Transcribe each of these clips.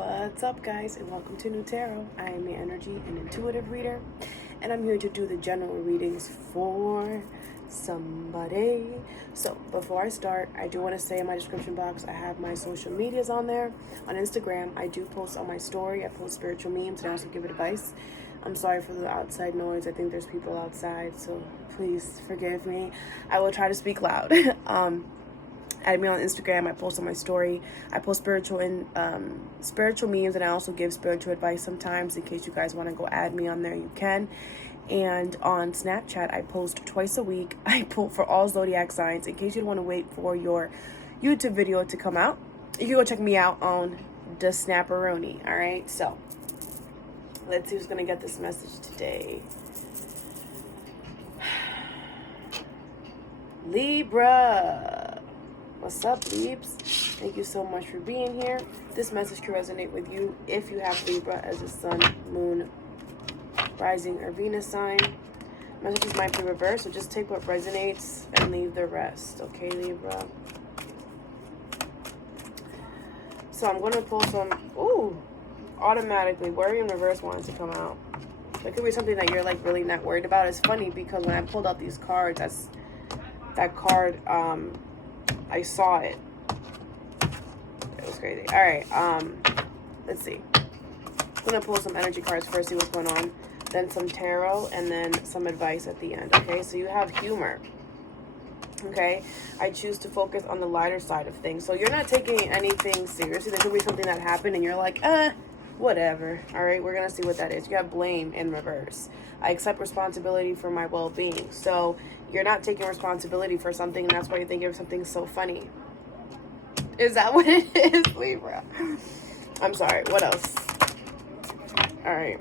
What's up, guys, and welcome to New Tarot. I am your energy and intuitive reader, and I'm here to do the general readings for somebody. So before I start, I do want to say in my description box I have my social medias on there. On Instagram, I do post on my story. I post spiritual memes and I also give advice. I'm sorry for the outside noise. I think there's people outside, so please forgive me. I will try to speak loud. Add me on Instagram. I post on my story. I post spiritual memes, and I also give spiritual advice sometimes. In case you guys want to go add me on there, you can. And on Snapchat, I post twice a week. I post for all zodiac signs. In case you don't want to wait for your YouTube video to come out, you can go check me out on the Snapperoni. All right, so let's see who's gonna get this message today. Libra. What's up, Libs? Thank you so much for being here. This message can resonate with you if you have Libra as a sun, moon, rising, or Venus sign. Messages might be reversed, so just take what resonates and leave the rest. Okay, Libra? So I'm going to pull some... Ooh! Automatically, worry in reverse wanted to come out. It could be something that you're like really not worried about. It's funny because when I pulled out these cards, that card, I saw it. It was crazy. All right. Let's see. I'm gonna pull some energy cards first, see what's going on. Then some tarot, and then some advice at the end. Okay. So you have humor. Okay. I choose to focus on the lighter side of things. So you're not taking anything seriously. There could be something that happened, and you're like, whatever. All right. We're gonna see what that is. You have blame in reverse. I accept responsibility for my well-being. So you're not taking responsibility for something, and that's why you think of something so funny. Is that what it is, Libra? I'm sorry. What else? All right.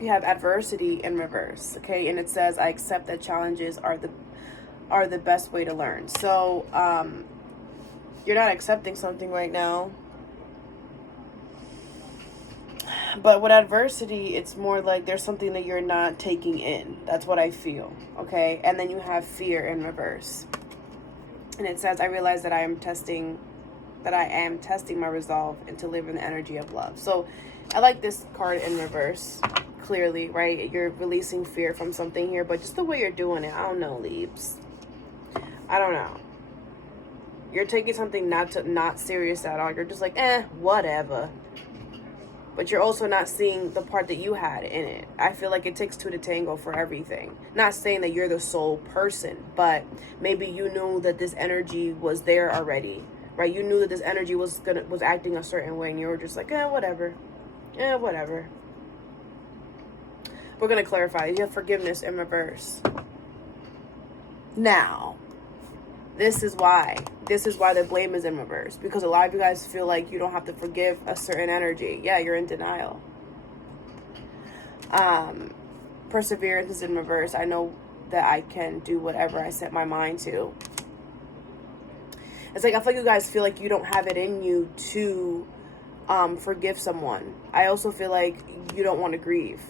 You have adversity in reverse, okay? And it says, I accept that challenges are the best way to learn. So you're not accepting something right now. But with adversity, it's more like there's something that you're not taking in. That's what I feel, okay? And then you have fear in reverse. And it says, I realize that I am testing my resolve and to live in the energy of love. So I like this card in reverse, clearly, right? You're releasing fear from something here, but just the way you're doing it, I don't know, Leaps. I don't know. You're taking something not serious at all. You're just like, whatever. But you're also not seeing the part that you had in it. I feel like it takes two to tango for everything. Not saying that you're the sole person, but maybe you knew that this energy was there already, right? You knew that this energy was acting a certain way, and you were just like, whatever. Whatever. We're going to clarify. You have forgiveness in reverse. Now, this is why the blame is in reverse, because a lot of you guys feel like you don't have to forgive a certain energy. Yeah, you're in denial. Perseverance is in reverse. I know that I can do whatever I set my mind to. It's like, I feel like you guys feel like you don't have it in you to forgive someone. I also feel like you don't want to grieve.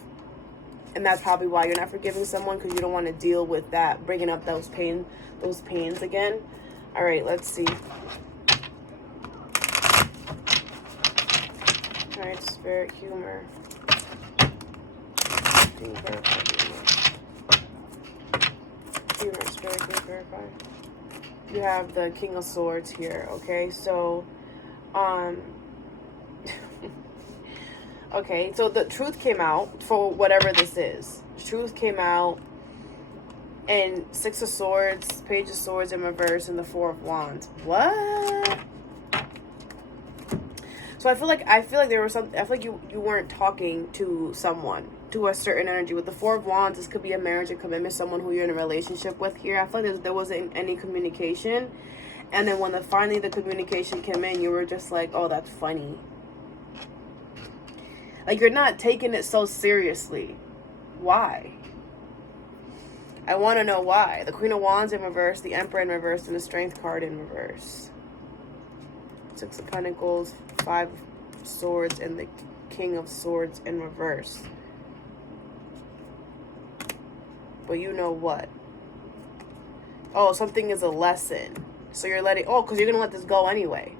And that's probably why you're not forgiving someone, because you don't want to deal with that, bringing up those pains again. All right, let's see. All right, spirit, humor. Can you verify humor, spirit, can you verify? You have the King of Swords here, okay? So, okay, so the truth came out for whatever this is. Truth came out, and Six of Swords, Page of Swords in reverse, and the Four of Wands. What? So I feel like there was some. I feel like you weren't talking to someone, to a certain energy. With the Four of Wands, this could be a marriage, a commitment, someone who you're in a relationship with here. I feel like there wasn't any communication, and then when finally the communication came in, you were just like, oh, that's funny. Like, you're not taking it so seriously. Why? I want to know why. The Queen of Wands in reverse, the Emperor in reverse, and the Strength card in reverse. Six of Pentacles, Five of Swords, and the King of Swords in reverse. But you know what? Oh, something is a lesson. So you're letting... Oh, because you're going to let this go anyway.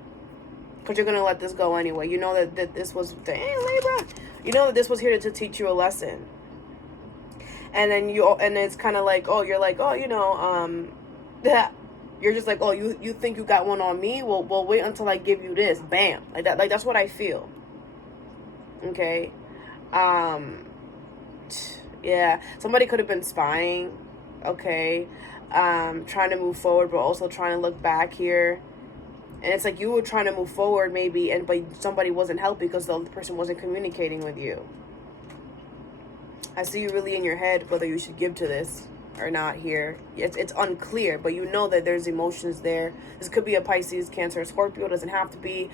because you're gonna let this go anyway. You know that this was, dang, Libra, you know that this was here to teach you a lesson. And then and it's kind of like, oh, you're like, oh, you know, you're just like, oh, you think you got one on me? Well, wait until I give you this. Bam. Like that. Like, that's what I feel. Okay. Yeah. Somebody could have been spying. Okay. Trying to move forward, but also trying to look back here. And it's like you were trying to move forward maybe, but somebody wasn't helping because the other person wasn't communicating with you. I see you really in your head whether you should give to this or not here. It's unclear, but you know that there's emotions there. This could be a Pisces, Cancer, Scorpio. It doesn't have to be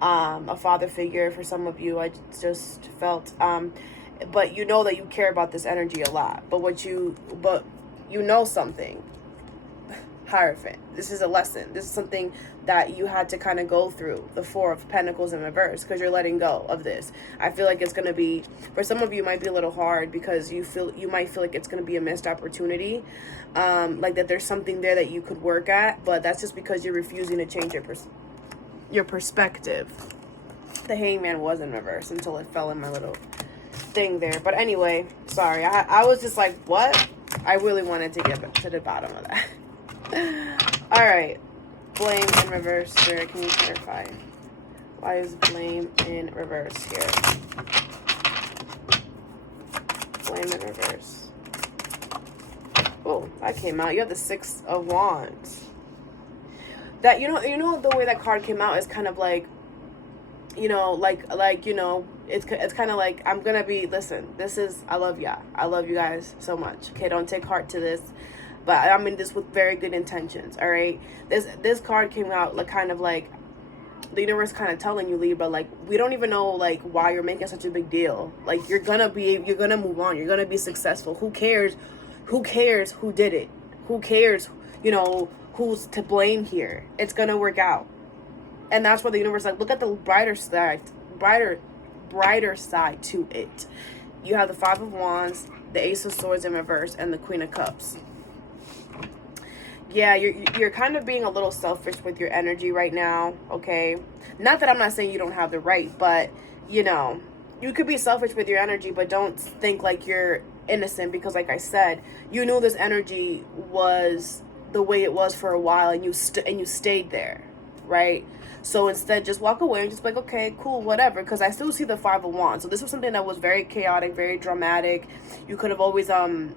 a father figure for some of you. I just felt, but you know that you care about this energy a lot. But you know something. Hierophant. This is a lesson. This is something that you had to kind of go through. The Four of Pentacles in reverse, because you're letting go of this. I feel like it's going to be, for some of you, it might be a little hard because you might feel like it's going to be a missed opportunity. Like that there's something there that you could work at, but that's just because you're refusing to change your perspective. The Hangman was in reverse until it fell in my little thing there. But anyway, sorry. I was just like, what? I really wanted to get to the bottom of that. All right, blame in reverse. Spirit, can you clarify? Why is blame in reverse here? Blame in reverse. Oh, that came out. You have the Six of Wands. That you know the way that card came out is kind of like, you know, like you know, it's kind of like, I'm gonna be, listen, this is, I love y'all. I love you guys so much. Okay, don't take heart to this. But I mean this with very good intentions, all right? This card came out like kind of like the universe kind of telling you, Libra, like, we don't even know like why you're making such a big deal. Like you're gonna move on. You're gonna be successful. Who cares who did it? Who cares, you know, who's to blame here? It's gonna work out. And that's where the universe, like, look at the brighter side to it. You have the Five of Wands, the Ace of Swords in reverse, and the Queen of Cups. Yeah, you're kind of being a little selfish with your energy right now, okay? Not that I'm not saying you don't have the right, but, you know, you could be selfish with your energy, but don't think like you're innocent because, like I said, you knew this energy was the way it was for a while and you stayed there, right? So instead, just walk away and just be like, okay, cool, whatever, because I still see the Five of Wands. So this was something that was very chaotic, very dramatic. You could have always had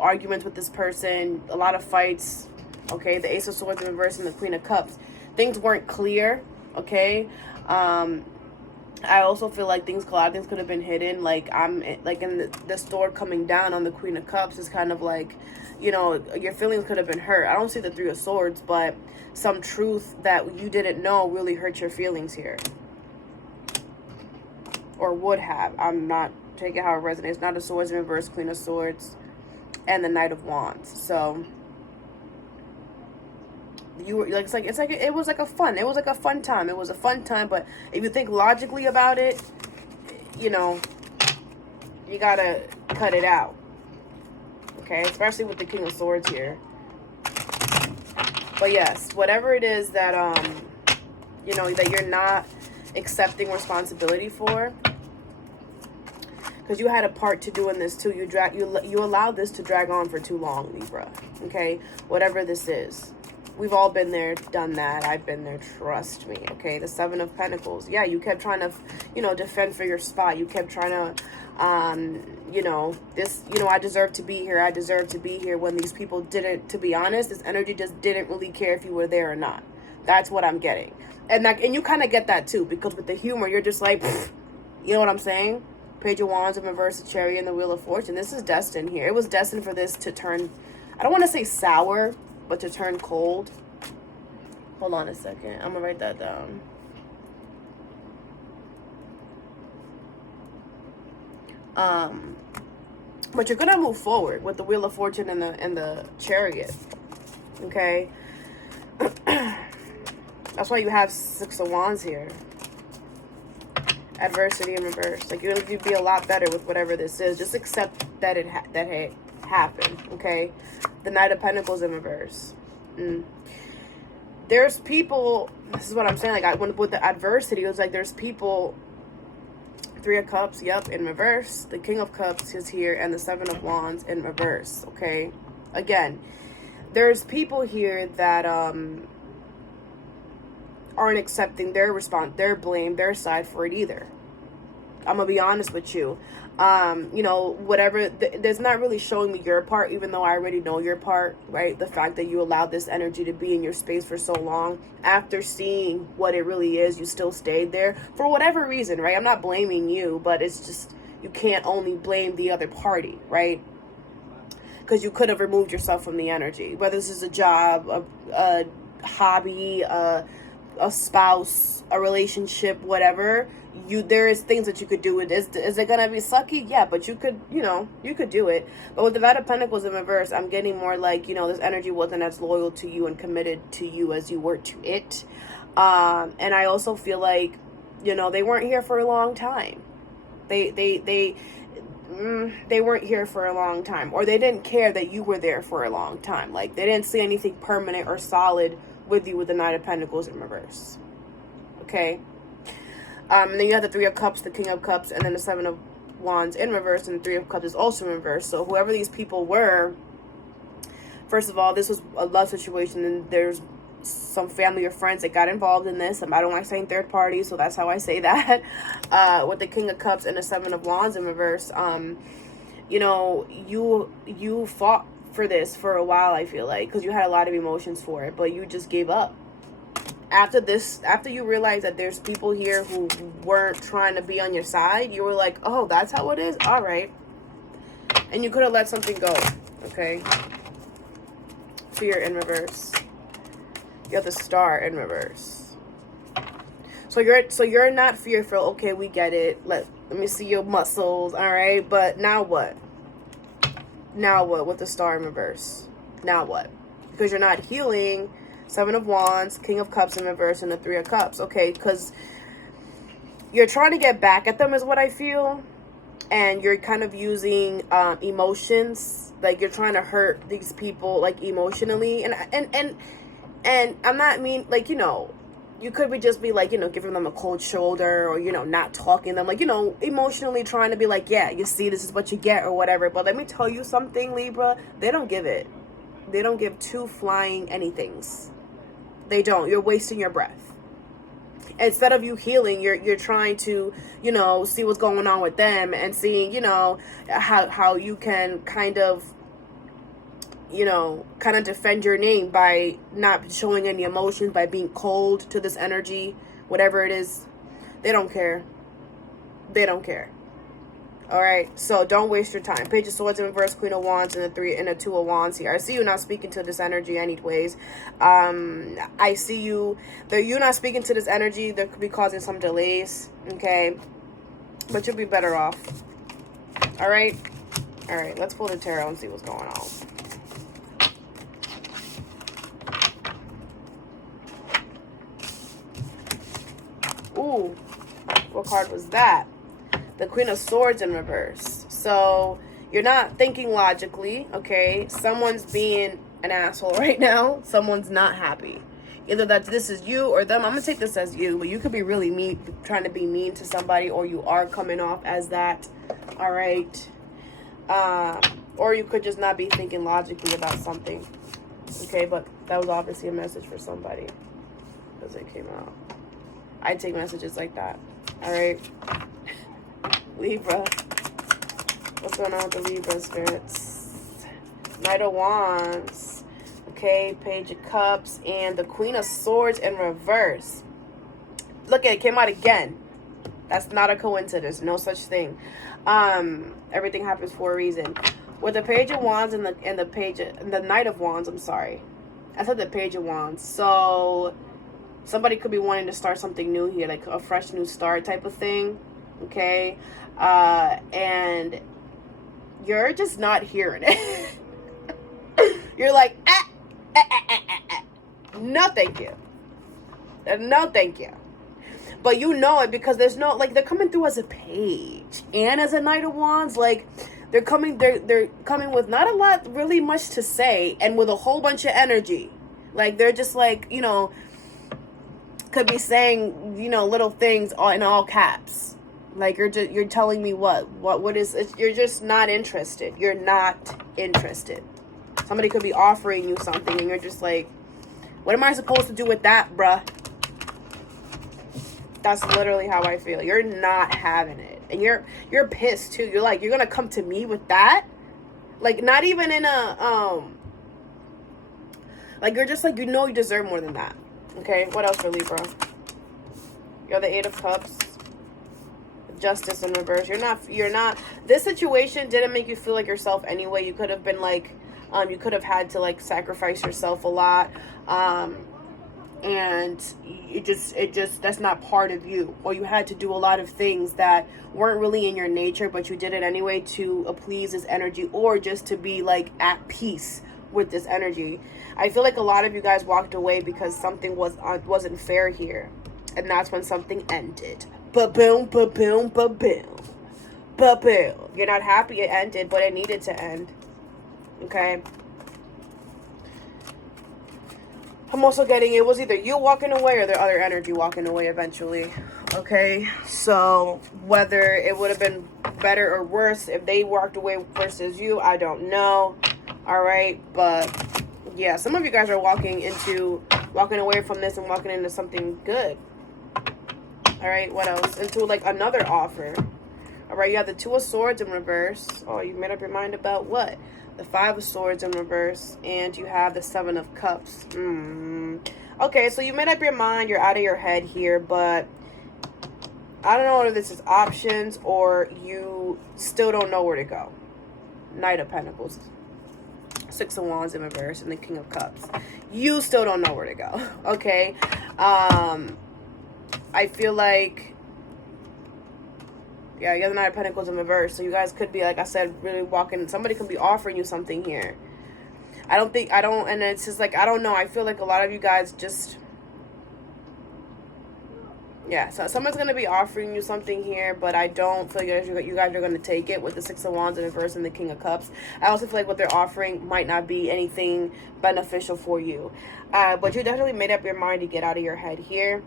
arguments with this person, a lot of fights. Okay, the Ace of Swords in reverse and the Queen of Cups. Things weren't clear, okay? I also feel like a lot of things could have been hidden. Like, in the sword coming down on the Queen of Cups is kind of like, you know, your feelings could have been hurt. I don't see the Three of Swords, but some truth that you didn't know really hurt your feelings here. Or would have. I'm not taking how it resonates. Knight of Swords in reverse, Queen of Swords, and the Knight of Wands. So you were like, it was like a fun time. It was a fun time, but if you think logically about it, you know, you gotta cut it out. Okay, especially with the King of Swords here. But yes, whatever it is that you know, that you're not accepting responsibility for, because you had a part to do in this too. You allowed this to drag on for too long, Libra. Okay, whatever this is. We've all been there, done that. I've been there, trust me, okay? The Seven of Pentacles. Yeah, you kept trying to, you know, defend for your spot. You kept trying to, you know, I deserve to be here. I deserve to be here, when these people didn't, to be honest, this energy just didn't really care if you were there or not. That's what I'm getting. And you kind of get that too, because with the humor, you're just like, pfft, you know what I'm saying? Page of Wands in reverse, the Chariot, and the Wheel of Fortune. This is destined here. It was destined for this to turn, I don't want to say sour, but to turn cold. Hold on a second. I'm gonna write that down. But you're gonna move forward with the Wheel of Fortune and the Chariot. Okay. That's why you have Six of Wands here. Adversity in reverse. Like, you're gonna be a lot better with whatever this is. Just accept that it happened. Okay. The Knight of Pentacles in reverse. there's people, this is what I'm saying, like, with the adversity, it was like, there's people, Three of Cups, yep, in reverse. The King of Cups is here, and the Seven of Wands in reverse, okay? Again, there's people here that aren't accepting their response, their blame, their side for it either. I'm gonna be honest with you. You know, whatever, there's not really showing me your part, even though I already know your part, right? The fact that you allowed this energy to be in your space for so long, after seeing what it really is, you still stayed there for whatever reason, right? I'm not blaming you, but it's just, you can't only blame the other party, right? Because you could have removed yourself from the energy, whether this is a job, a hobby, a spouse, a relationship, whatever. There is things that you could do. Is it gonna be sucky? Yeah, but you could, you know, you could do it. But with the Knight of Pentacles in reverse, I'm getting more like, you know, this energy wasn't as loyal to you and committed to you as you were to it. And I also feel like, you know, they weren't here for a long time. They weren't here for a long time, or they didn't care that you were there for a long time. Like, they didn't see anything permanent or solid with you with the Knight of Pentacles in reverse. Okay. And then you have the Three of Cups, the King of Cups, and then the Seven of Wands in reverse, and the Three of Cups is also in reverse. So whoever these people were, first of all, this was a love situation, and there's some family or friends that got involved in this. I don't like saying third party, so that's how I say that. With the King of Cups and the Seven of Wands in reverse, you know, you fought for this for a while, I feel like, because you had a lot of emotions for it, but you just gave up. After you realize that there's people here who weren't trying to be on your side, you were like, oh, that's how it is? All right. And you could have let something go, okay? Fear in reverse. You have the Star in reverse. So you're not fearful. Okay, we get it. Let me see your muscles, all right? But now what? Now what with the Star in reverse? Now what? Because you're not healing. Seven of Wands, King of Cups in reverse, and the Three of Cups. Okay, because you're trying to get back at them is what I feel. And you're kind of using emotions. Like, you're trying to hurt these people, like, emotionally. And I'm not mean, like, you know, you could be just be like, you know, giving them a cold shoulder, or, you know, not talking to them, like, you know, emotionally trying to be like, yeah, you see, this is what you get or whatever. But let me tell you something, Libra, they don't give it. They don't give two flying anythings. They don't. You're wasting your breath. Instead of you healing, you're trying to, you know, see what's going on with them, and seeing, you know, how you can kind of, you know, kind of defend your name by not showing any emotions, by being cold to this energy, whatever it is. They don't care. They don't care. All right, so don't waste your time. Page of Swords in reverse, Queen of Wands, and the Two of Wands here. I see you not speaking to this energy anyways. I see you, that you're not speaking to this energy. That could be causing some delays, okay? But you'll be better off. All right? All right, let's pull the tarot and see what's going on. Ooh, what card was that? The Queen of Swords in reverse. So you're not thinking logically, okay? Someone's being an asshole right now. Someone's not happy. Either that this is you or them. I'm going to take this as you, but you could be really mean, trying to be mean to somebody, or you are coming off as that, all right? Or you could just not be thinking logically about something, okay? But that was obviously a message for somebody because it came out. I take messages like that, all right? Libra. What's going on with the Libra spirits? Knight of Wands. Okay, Page of Cups. And the Queen of Swords in reverse. Look at it. Came out again. That's not a coincidence. No such thing. Everything happens for a reason. With the Page of Wands and the Knight of Wands, I'm sorry. I said the Page of Wands. So somebody could be wanting to start something new here, like a fresh new start type of thing. Okay, and you're just not hearing it. You're like, no thank you, no thank you. But you know it because there's no, like, they're coming through as a page and as a Knight of Wands. Like, they're coming with not a lot, really much to say, and with a whole bunch of energy. Like, they're just like, you know, could be saying, you know, little things in all caps. Like, you're telling me what is it? You're just not interested. You're not interested. Somebody could be offering you something and you're just like, what am I supposed to do with that, bruh? That's literally how I feel. You're not having it. And you're pissed too. You're like, you're gonna come to me with that? Like, not even in a like, you're just like, you know, you deserve more than that. Okay, what else for Libra? You're the Eight of Cups. Justice in reverse. You're not, this situation didn't make you feel like yourself anyway. You could have been like, you could have had to like sacrifice yourself a lot. And it just, that's not part of you. Or you had to do a lot of things that weren't really in your nature, but you did it anyway to please this energy, or just to be like at peace with this energy. I feel like a lot of you guys walked away because something wasn't fair here. And that's when something ended. Ba-boom, ba-boom, ba-boom. Ba-boom. You're not happy it ended, but it needed to end. Okay? I'm also getting, it was either you walking away or the other energy walking away eventually. Okay? So, whether it would have been better or worse if they walked away versus you, I don't know. Alright? But, yeah, some of you guys are walking away from this and walking into something good. All right, what else? Into like another offer. All right, you have the Two of Swords in reverse. Oh, you made up your mind about what? The Five of Swords in reverse. And you have the Seven of Cups. Okay, so you made up your mind. You're out of your head here, but I don't know whether this is options or you still don't know where to go. Knight of Pentacles. Six of Wands in reverse and the King of Cups. You still don't know where to go, okay? I feel like, yeah, you have the Knight of Pentacles in reverse. So you guys could be, like I said, really walking. Somebody could be offering you something here. And it's just like, I don't know. I feel like a lot of you guys just, yeah. So someone's going to be offering you something here, but I don't feel like you guys are going to take it with the Six of Wands in reverse and the King of Cups. I also feel like what they're offering might not be anything beneficial for you. But you definitely made up your mind to get out of your head here.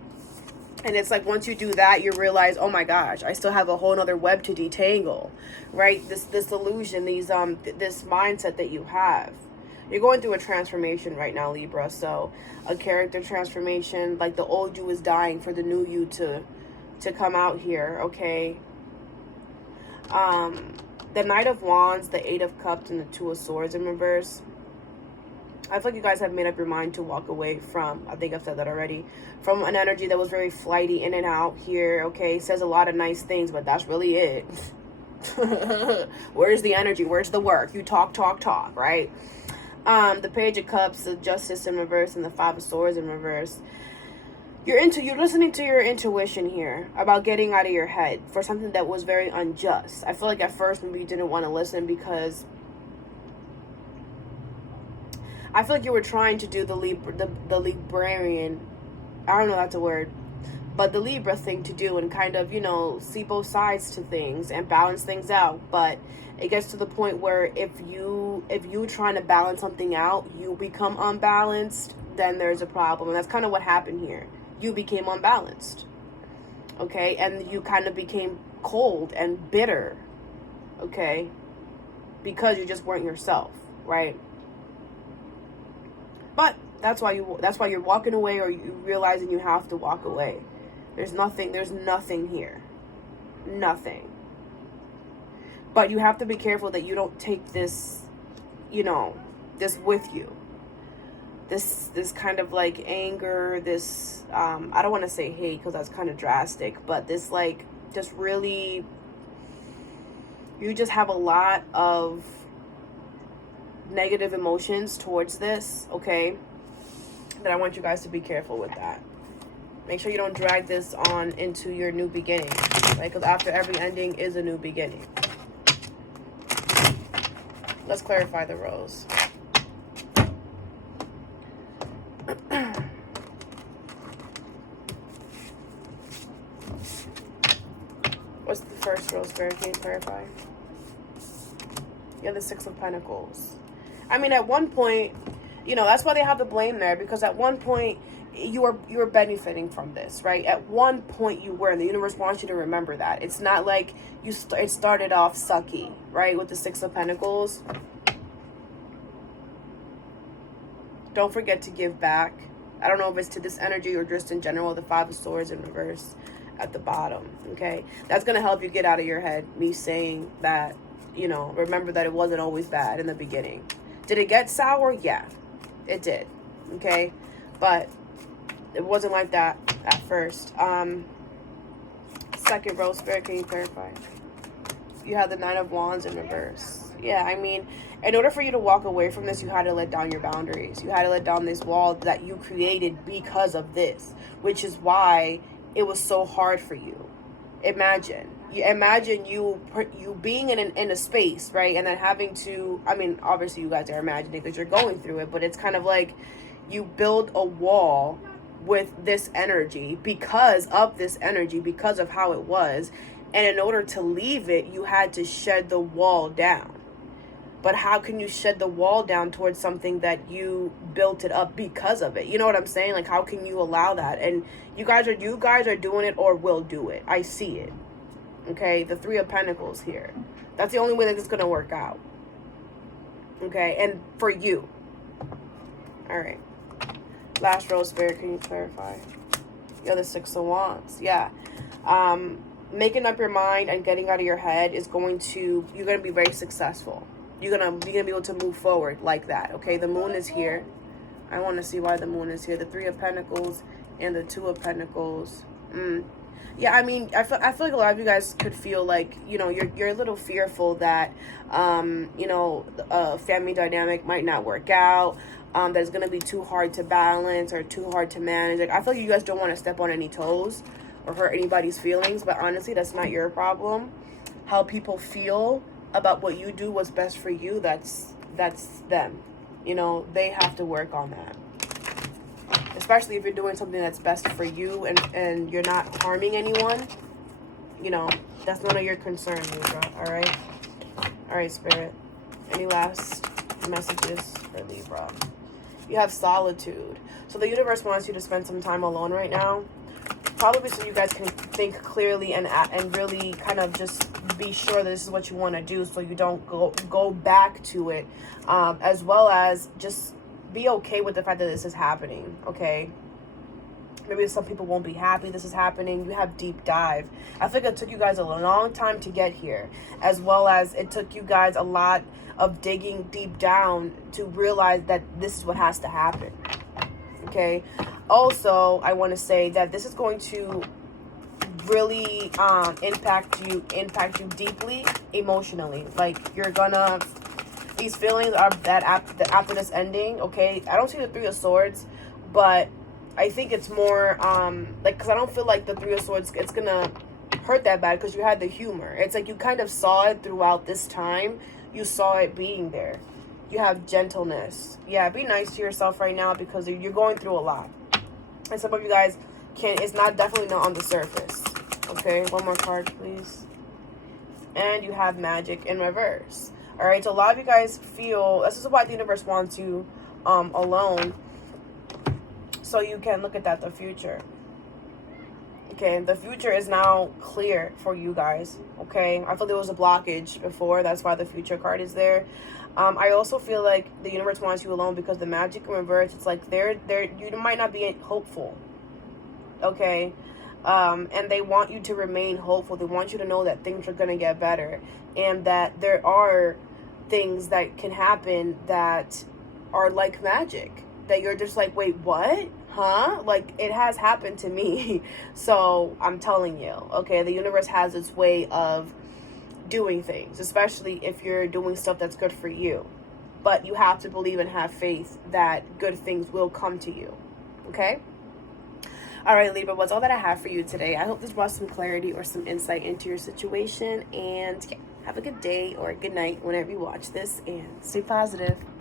And it's like, once you do that, you realize, oh my gosh, I still have a whole other web to detangle, right? This illusion, this mindset that you have. You're going through a transformation right now, Libra. So a character transformation, like the old you is dying for the new you to come out here, okay? The Knight of Wands, the Eight of Cups, and the Two of Swords in reverse. I feel like you guys have made up your mind to walk away from, I think I've said that already, from an energy that was very flighty, in and out here, okay? Says a lot of nice things, but that's really it. Where's the energy? Where's the work? You talk, right? The Page of Cups, the Justice in reverse, and the Five of Swords in reverse. You're listening to your intuition here about getting out of your head for something that was very unjust. I feel like at first maybe you didn't want to listen because I feel like you were trying to do the Librarian, I don't know if that's a word, but the Libra thing to do and kind of, you know, see both sides to things and balance things out. But it gets to the point where if you trying to balance something out, you become unbalanced, then there's a problem. And that's kind of what happened here. You became unbalanced, okay? And you kind of became cold and bitter, okay? Because you just weren't yourself, right? But that's why you're walking away, or you realizing you have to walk away. There's nothing here. Nothing. But you have to be careful that you don't take this, you know, this with you. This kind of like anger, this, I don't want to say hate because that's kind of drastic, but this like, just really, you just have a lot of negative emotions towards this, okay? That I want you guys to be careful with that. Make sure you don't drag this on into your new beginning, right? Because after every ending is a new beginning. Let's clarify the rose. What's the first rose, Spirit? Can you clarify? Yeah, the Six of Pentacles. I mean, at one point, You know, that's why they have the blame there, because at one point you were benefiting from this, right? At one point you were, and the universe wants you to remember that. It's not like it started off sucky, right? With the Six of Pentacles. Don't forget to give back. I don't know if it's to this energy or just in general, the Five of Swords in reverse at the bottom, okay? That's going to help you get out of your head, me saying that, you know, remember that it wasn't always bad in the beginning. Did it get sour? Yeah, it did, okay? But it wasn't like that at first. Second row, Spirit, can you clarify? You have the Nine of Wands in reverse. Yeah, I mean, in order for you to walk away from this, you had to let down your boundaries. You had to let down this wall that you created because of this, which is why it was so hard for you. Imagine you being in a space, right? And then having to, I mean, obviously you guys are imagining because you're going through it, but it's kind of like you build a wall with this energy because of this energy, because of how it was. And in order to leave it, you had to shed the wall down. But how can you shed the wall down towards something that you built it up because of it? You know what I'm saying? Like, how can you allow that? And you guys are doing it or will do it. I see it. Okay, the Three of Pentacles here. That's the only way that it's going to work out. Okay, and for you. All right. Last row, Spirit, can you clarify? You're the Six of Wands. Yeah. Making up your mind and getting out of your head is you're going to be very successful. You're going to be able to move forward like that. Okay, the Moon is here. I want to see why the Moon is here. The Three of Pentacles and the Two of Pentacles. Yeah, I mean, I feel like a lot of you guys could feel like, you know, you're a little fearful that, you know, a family dynamic might not work out, that it's going to be too hard to balance or too hard to manage. Like, I feel like you guys don't want to step on any toes or hurt anybody's feelings, but honestly, that's not your problem. How people feel about what you do, what's best for you, that's them. You know, they have to work on that. Especially if you're doing something that's best for you and you're not harming anyone, you know, that's none of your concern, Libra, all right? All right, Spirit. Any last messages for Libra? You have solitude. So the universe wants you to spend some time alone right now, probably so you guys can think clearly and really kind of just be sure that this is what you want to do, so you don't go back to it, as well as just be okay with the fact that this is happening, okay? Maybe some people won't be happy this is happening. You have deep dive. I think it took you guys a long time to get here, as well as it took you guys a lot of digging deep down to realize that this is what has to happen, okay? Also, I want to say that this is going to really impact you deeply emotionally. Like, you're gonna, these feelings are that after this ending, okay? I don't see the Three of Swords, but I think it's more like, because I don't feel like the Three of Swords, it's gonna hurt that bad because you had the humor. It's like you kind of saw it throughout this time. You saw it being there. You have gentleness. Yeah, be nice to yourself right now because you're going through a lot. And some of you guys it's definitely not on the surface. Okay, one more card, please. And you have Magic in reverse. All right, so a lot of you guys feel, this is why the universe wants you alone, so you can look at the future. Okay, the future is now clear for you guys. Okay, I thought there was a blockage before. That's why the future card is there. I also feel like the universe wants you alone because the Magic in reverse, it's like you might not be hopeful. Okay, and they want you to remain hopeful. They want you to know that things are going to get better, and that there are things that can happen that are like magic, that you're just like, wait, what? Huh? Like, it has happened to me. So I'm telling you, okay, the universe has its way of doing things, especially if you're doing stuff that's good for you. But you have to believe and have faith that good things will come to you. Okay? All right, Libra, what's all that I have for you today? I hope this brought some clarity or some insight into your situation. And yeah, have a good day or a good night whenever you watch this, and stay positive.